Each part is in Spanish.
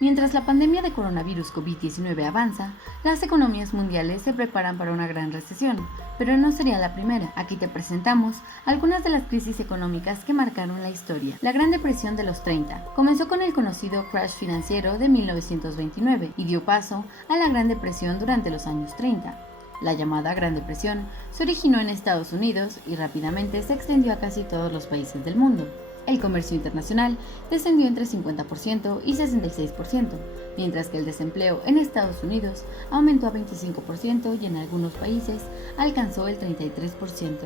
Mientras la pandemia de coronavirus COVID-19 avanza, las economías mundiales se preparan para una gran recesión, pero no sería la primera. Aquí te presentamos algunas de las crisis económicas que marcaron la historia. La Gran Depresión de los 30 comenzó con el conocido crash financiero de 1929 y dio paso a la Gran Depresión durante los años 30. La llamada Gran Depresión se originó en Estados Unidos y rápidamente se extendió a casi todos los países del mundo. El comercio internacional descendió entre 50% y 66%, mientras que el desempleo en Estados Unidos aumentó a 25% y en algunos países alcanzó el 33%.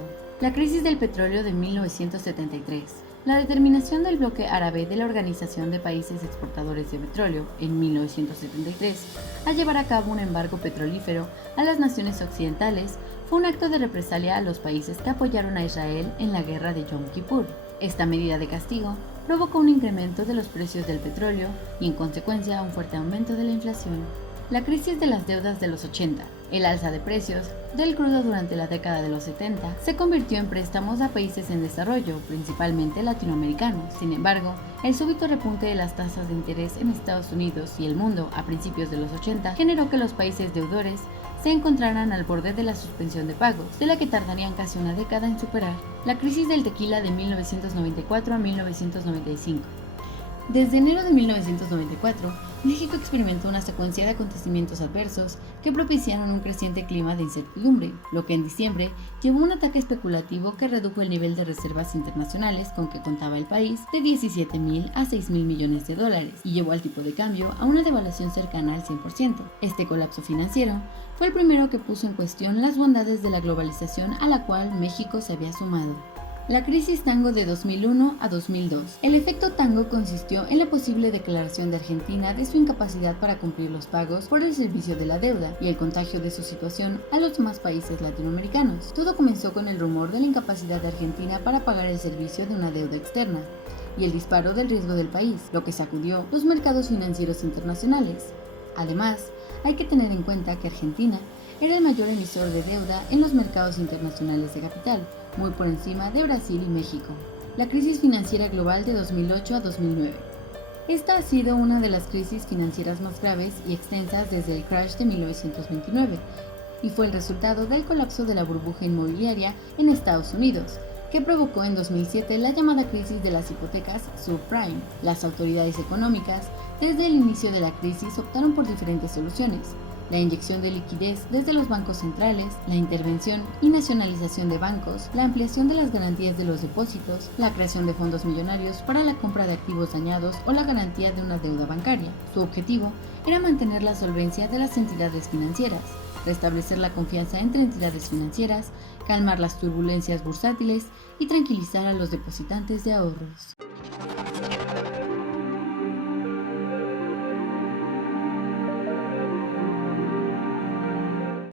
La crisis del petróleo de 1973. La determinación del bloque árabe de la Organización de Países Exportadores de Petróleo en 1973 a llevar a cabo un embargo petrolífero a las naciones occidentales fue un acto de represalia a los países que apoyaron a Israel en la guerra de Yom Kippur. Esta medida de castigo provocó un incremento de los precios del petróleo y, en consecuencia, un fuerte aumento de la inflación. La crisis de las deudas de los 80. El alza de precios del crudo durante la década de los 70 se convirtió en préstamos a países en desarrollo, principalmente latinoamericanos. Sin embargo, el súbito repunte de las tasas de interés en Estados Unidos y el mundo a principios de los 80 generó que los países deudores se encontraran al borde de la suspensión de pagos, de la que tardarían casi una década en superar. La crisis del tequila de 1994 a 1995. Desde enero de 1994, México experimentó una secuencia de acontecimientos adversos que propiciaron un creciente clima de incertidumbre, lo que en diciembre llevó a un ataque especulativo que redujo el nivel de reservas internacionales con que contaba el país de 17.000 a 6.000 millones de dólares y llevó al tipo de cambio a una devaluación cercana al 100%. Este colapso financiero fue el primero que puso en cuestión las bondades de la globalización a la cual México se había sumado. La crisis tango de 2001 a 2002. El efecto tango consistió en la posible declaración de Argentina de su incapacidad para cumplir los pagos por el servicio de la deuda y el contagio de su situación a los demás países latinoamericanos. Todo comenzó con el rumor de la incapacidad de Argentina para pagar el servicio de una deuda externa y el disparo del riesgo del país, lo que sacudió los mercados financieros internacionales. Además, hay que tener en cuenta que Argentina era el mayor emisor de deuda en los mercados internacionales de capital, muy por encima de Brasil y México. La crisis financiera global de 2008 a 2009. Esta ha sido una de las crisis financieras más graves y extensas desde el crash de 1929 y fue el resultado del colapso de la burbuja inmobiliaria en Estados Unidos, que provocó en 2007 la llamada crisis de las hipotecas subprime. Las autoridades económicas, desde el inicio de la crisis, optaron por diferentes soluciones: la inyección de liquidez desde los bancos centrales, la intervención y nacionalización de bancos, la ampliación de las garantías de los depósitos, la creación de fondos millonarios para la compra de activos dañados o la garantía de una deuda bancaria. Su objetivo era mantener la solvencia de las entidades financieras, restablecer la confianza entre entidades financieras, calmar las turbulencias bursátiles y tranquilizar a los depositantes de ahorros.